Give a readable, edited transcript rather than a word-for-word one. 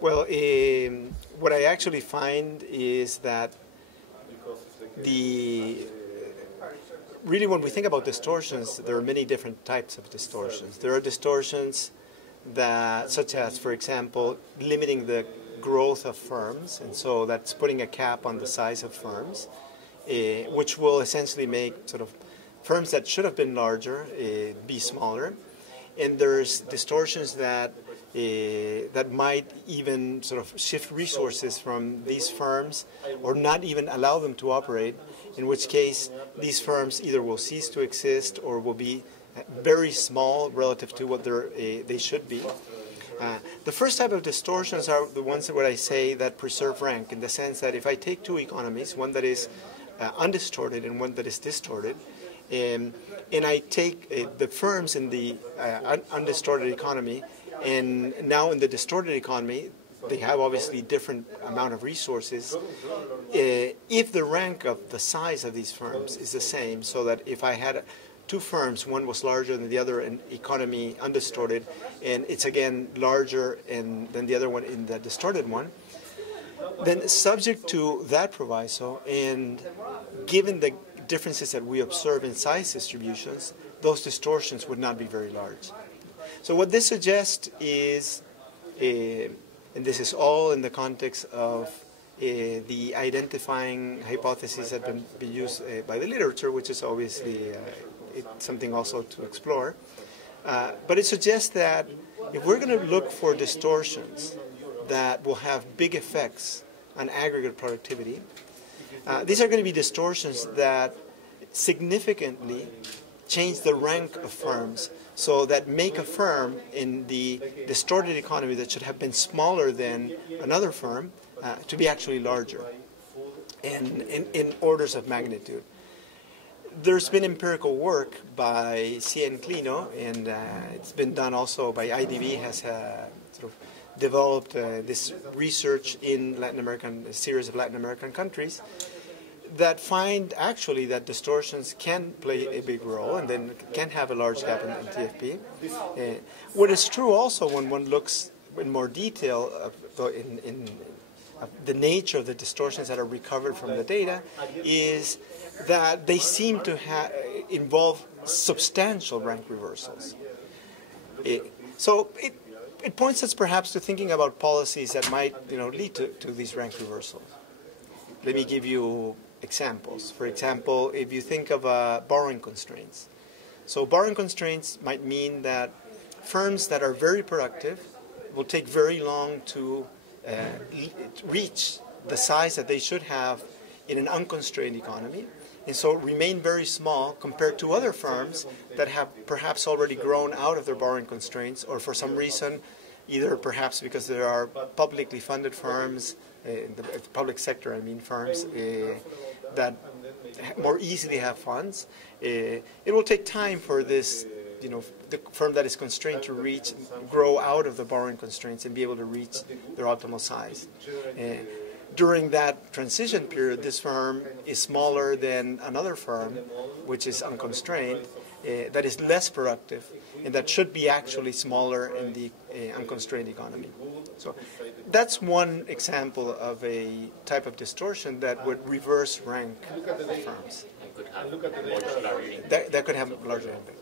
Well, what I actually find is that really when we think about distortions, there are many different types of distortions. There are distortions that, such as, for example, limiting the growth of firms, and so that's putting a cap on the size of firms, which will essentially make sort of firms that should have been larger be smaller. And there's distortions that that might even sort of shift resources from these firms or not even allow them to operate, in which case these firms either will cease to exist or will be very small relative to what they should be. The first type of distortions are the ones that I say that preserve rank, in the sense that if I take two economies, one that is undistorted and one that is distorted, and I take the firms in the undistorted economy, and now in the distorted economy, they have obviously different amount of resources. If the rank of the size of these firms is the same, so that if I had two firms, one was larger than the other in economy undistorted, and it's again larger than the other one in the distorted one, then subject to that proviso, and given the differences that we observe in size distributions, those distortions would not be very large. So what this suggests is, and this is all in the context of the identifying hypotheses that have been used by the literature, which is obviously it's something also to explore. But it suggests that if we're going to look for distortions that will have big effects on aggregate productivity, these are going to be distortions that significantly change the rank of firms, so that make a firm in the distorted economy that should have been smaller than another firm to be actually larger in orders of magnitude. There's been empirical work by C.N. Clino, and it's been done also by IDB, has sort of developed this research in Latin American, a series of Latin American countries, that find actually that distortions can play a big role and then can have a large gap in TFP. What is true also when one looks in more detail in the nature of the distortions that are recovered from the data is that they seem to involve substantial rank reversals. So it points us perhaps to thinking about policies that might lead to these rank reversals. Let me give you examples. For example, if you think of borrowing constraints. So borrowing constraints might mean that firms that are very productive will take very long to reach the size that they should have in an unconstrained economy, and so remain very small compared to other firms that have perhaps already grown out of their borrowing constraints, or for some reason, either perhaps because there are publicly funded firms, in the public sector, I mean firms, that more easily have funds. It will take time for this, the firm that is constrained to grow out of the borrowing constraints and be able to reach their optimal size. During that transition period, this firm is smaller than another firm, which is unconstrained, that is less productive, and that should be actually smaller in the unconstrained economy. So that's one example of a type of distortion that would reverse rank firms. That could have larger impact. That could have larger impact.